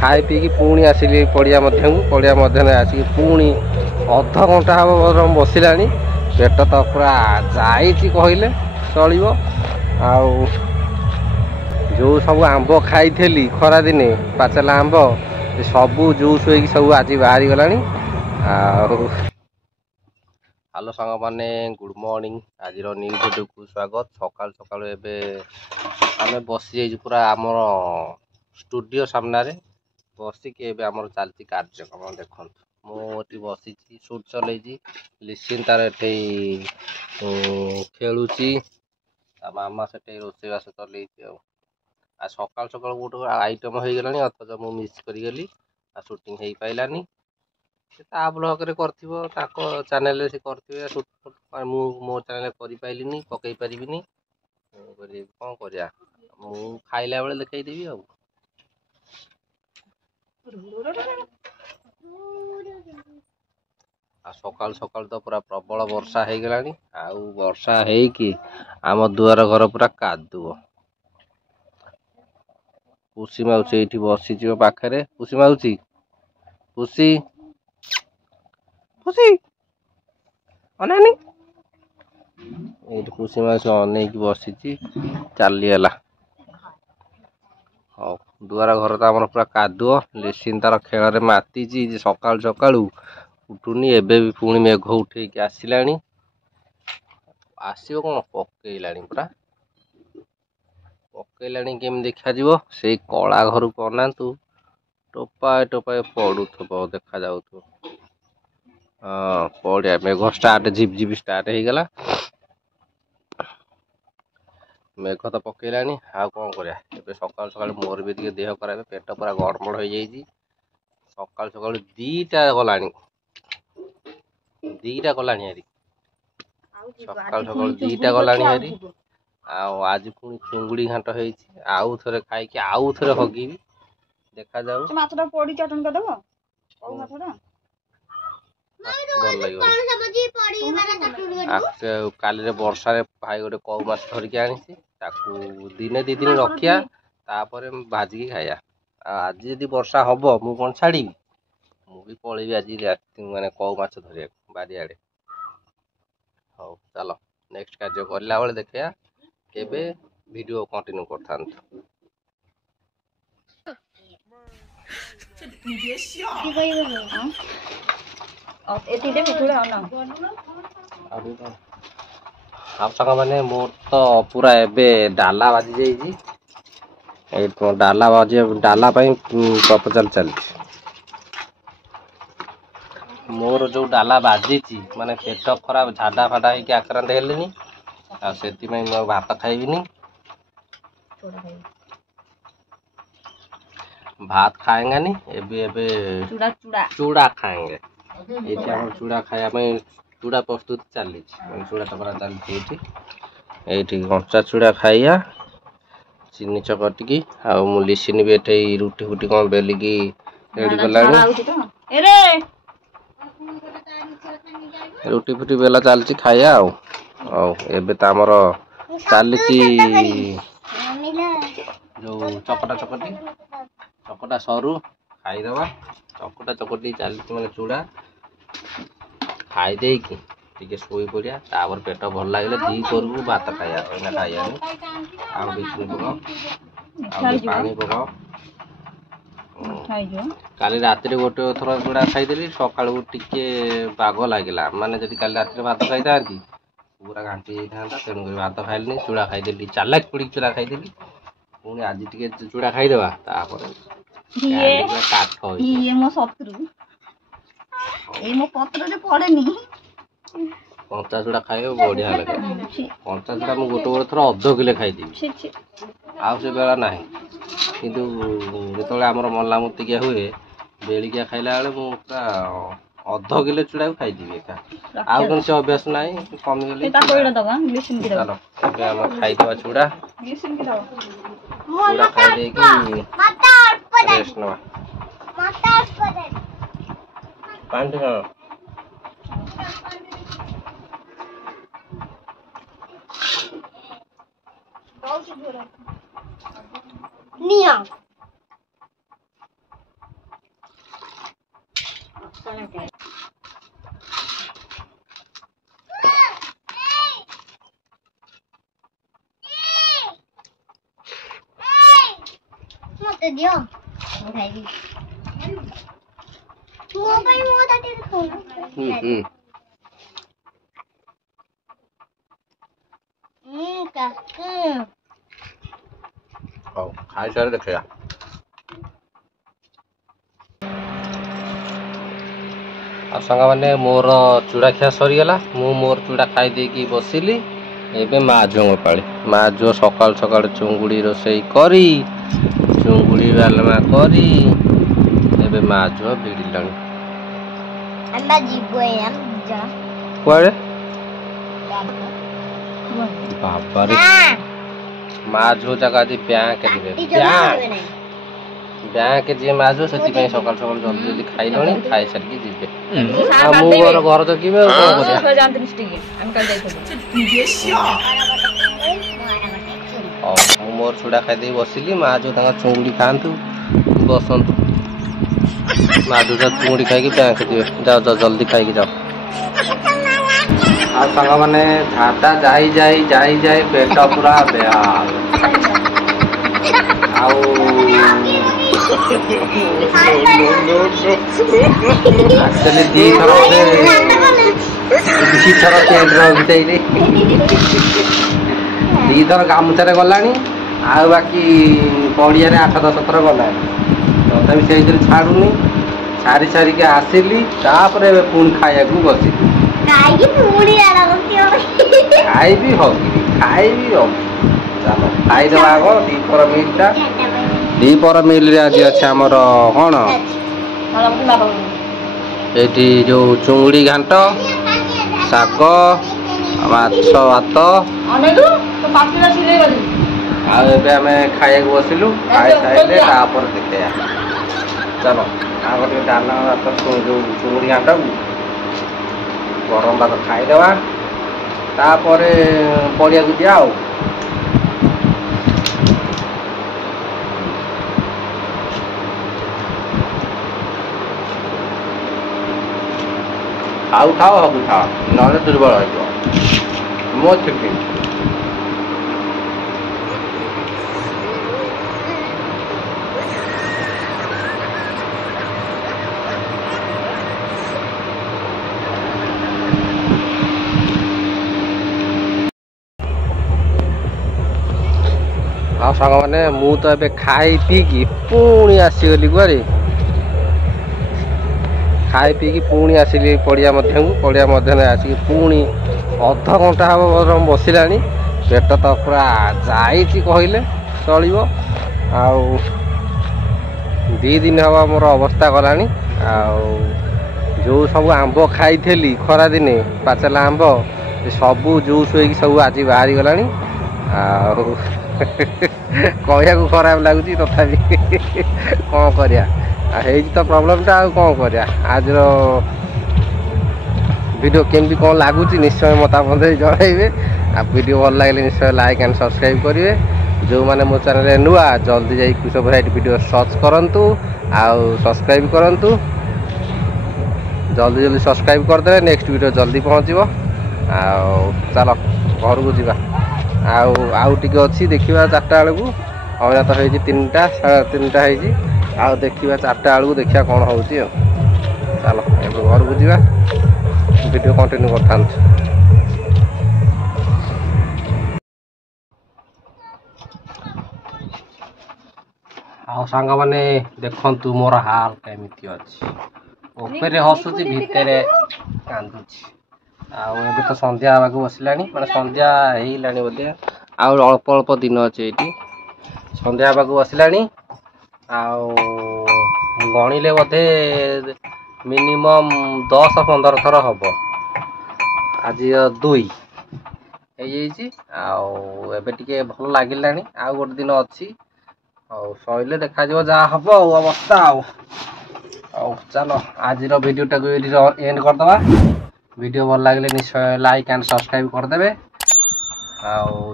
खाई पी पुणी आसिली पड़िया मध्य आसिक पुणी अध घंटा हम बसला पेट तो पूरा जाइले चलो आउ जो सब आंब खाई खरा दिने पाचला आंब सबू जूस हो सब आज बाहरी गला। हेलो सांग मैंने गुड मॉर्निंग आज न्यूज वीडियो को स्वागत। सकाल सकाल आम बसी जाइए पूरा आमर स्टूडियो सामने बसिक आमर चलती कार्यक्रम देखो मुझे बसी सुट चलई लिसिन तार खेलुची मामा से रोषेईवास चल सकाल सकाल गोटे आइटम हो गला अथच मुझे मिस करी शूटिंग हो पारानी ता ब्लॉग रे कर चैनल से कर मो चैनल कर पाइलिनी पकई पारिनी कौन कर खाइला बेले देखदेवी सकाल सकाल तो पूरा प्रबल वर्षा हो गला आउ वर्षा है आम दुआर घर पूरा कादुओ। पुसी माउसी ये बसी पाखे पुसी माउसी पुसी पुसी अनानी ये पुसी माउसी अनेक बसी चलीगला। हाँ दुआर घर तो आम पूरा कादुओ लिसिन तार खेल माति सकाल सकाल उठुनी एबे भी पुणी मेघ उठे आसला आसो कौन पकईला पूरा पकईला केमी देखा से कला घर को अनातु टोपाए टोपाए पड़ू देखा जाऊ। हाँ पड़ा मेघ स्टार्ट झिप झिप स्टार्ट हो गला मेघ तो पकईला आ कौन कर सकाल सकाल मोर भी देह खराब पेट पूरा गड़बड़ हो जाइए सकाल सकाल दीटा गला हारी सकाल सकाल दीटा गला हारी आज पुणी चुंगुड़ी घाट आउ थे खाई आउ थे हगी देखा जाऊ काली वर्षा भाई गोटे कौ माछ धरिकी आनी दिने दी दिन रखिया तापर भाजिकी खाया आज जदि वर्षा हम मु कौन छाड़ी मुझे पलैबी आज माने कौ माछ धरिया बारियाड़े। हाँ चलो नेक्स्ट कार्य करला बेले देखा केबे वीडियो कंटिन्यू करता आप साग मैंने मोर तो पूरा एबे डाला बाजी जाइए डाला बाजी डाला प्रपोजल चली मोर जो डाला बाजी माने पेट खराब झाड़ा फाड़ा हो आक्रांत हेलेनी आ भात खाइबिनी भात खाएंगे नहीं एबे एबे चूड़ा खाएंगे ये चूड़ा खाया चूड़ा प्रस्तुत चली चूड़ा टपरा चलती ये कंचा चूड़ा खाइया चीनी चकटिकी आउ लिसिन भी एठे रुटी फुटी कौन बेलिकी रेडी कला रुटी फुटी बेला चलती खाइया एबे तो आमर चली जो चकटा चकटी चकटा सरू खाईदबा चकटा चकटी चलती मैंने चूड़ा खाईदे कि शोई पड़िया तापर पेट भल लगे दी करू भात खाया खाया आउ पकाओ पानी पकाओ काली रात गोटे थर चूड़ा खाईदेली सका टे बाग लगे माने जब काली रात भात खाई था पूरा घाटी जाता तेणुक भात खाइली चूड़ा खाईदेली चालाक पड़ी चूड़ा खाईदेली पुणी आज टे चूड़ा खाईदबा कंचा चूड़ा खाइबा बढ़िया लगे कंचा चूड़ा मुझे गोटे गोटे थर अध किले खाईदेवी आउ से बेला ना किंतु जो आमर मल्ला मुतिकिया हुए बेलिकिया खाइला बेले पूरा अध किले चूड़ा को खाईदेवी एका आउ कौन से अभ्यास ना कमीगले चलो खाईदबा चूड़ा चूड़ा खाई रेस्ट नवा पानी मत दियो मैं खाएगी मोबाइल मो ताटे फोन खाई सारे देखा सांग मैंने मोर चूड़ा खिया सरीगला मु मोर चूड़ा खाई देकी बसिली एबे माँ झुओ पाली माँ झुओ सकाल सकाल चुंगुड़ी रोसई करी चुंगुड़ी डालमा करी एबे माँ झुओ बिड़िलानी अंडा जीवो हम जा कुआड़े बाबा रे माँ झुओ जगह दी बैंक के बैंक जी माँ झुओ से सकाल सकाल जल्दी जल्दी खाई लणी खाई सारिकी जीवे आ मु घर जगिबे कौन करिया मोर चूड़ा खाई दे बसिली माँ जो चुंगुड़ी खातु बसतु माँ जो चुंगुड़ी खाई बैंक जीवे जाओ जाओ जल्दी खाई जाओ आ सांग मैंने झाटा जाई जाई जाई जाई पेट पूरा बेहाल एक्चुअली दी थर गामुचारे गलानी आ बाकी पड़िया 8-10 थर गला तथा से छाड़ूनी छाड़ी सारिके आसिली तापर पुणी खाया बसिली खाइबी हबी खाइबी हबी चलो खाईदे आग दीपर मिलटा दीपर मिल आज अच्छे आमर कौन ये जो चुंगुड़ी घाट शाग माछ भात आम खाया बसिलु खाई सारे देखा चलो आगे डालना भात जो चुंगुड़ी घाट गरम भात खाईदेवा तापर पड़िया को दिया खाऊ खाओ हबू खाओ ना दुर्बल हो ठीक आ सांग मैंने मु तो ए खाई पीकी पुणी आसीगली गुआरी खाई पीकी पुणी आसिली पड़िया मध्य आसिक पुणी अध घंटा हम बसला पेट तो पूरा जाई कहले चलो आउ 2 दिन हम मोर अवस्था गला जो सब आंब खाई खरा दिने पाचला आंब सबू जूस हो सब आज बाहरी गला कहया को खराब लगुच तथापि कौन करिया तो प्रॉब्लम टा कौन करिया आज वीडियो केमती कौन लगुच निश्चय मतामत जनइबे आ वीडियो भल लगे निश्चय लाइक एंड सब्सक्राइब करेंगे जो मैंने मो चैनल नुआ जल्दी जाई कुछ वैरायटी वीडियो सर्च करंतु आउ सब्सक्राइब करंतु जल्दी जल्दी सब्सक्राइब करदे नेक्स्ट वीडियो जल्दी पहुँचो चलो घर को जीवा आउ टिके अच्छी देखा 4टा बेलू अभी तो हो 3टा 3:30 होगी आउ देखा 4टा बेलू देखा कौन हो चलो घर को जीवा वीडियो कंटिन्यू करता आ सांग मैंने देखु मोर हाल केमिति अच्छी ऊपर हसुची भितर कांदुची आबे तो संध्या आवाक बसला मैं संध्या होगा बोधे अल्प अल्प दिन अच्छे ये संध्या आवाक बसला गणिले बोधे मिनिमम 10-15 थर हम आज 2 एबे टिके भल लगिला आउ गोटे दिन अच्छी सैले देखा जहाँ हम अवस्था चलो आज वीडियो टाक एंड करदे वीडियो भल लगे निश्चय लाइक एंड सब्सक्राइब करदे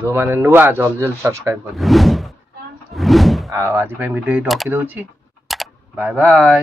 जो मैंने नुआ जल्दी जल्दी सब्सक्राइब कर आज वीडियो रखी दूची बाय बाय।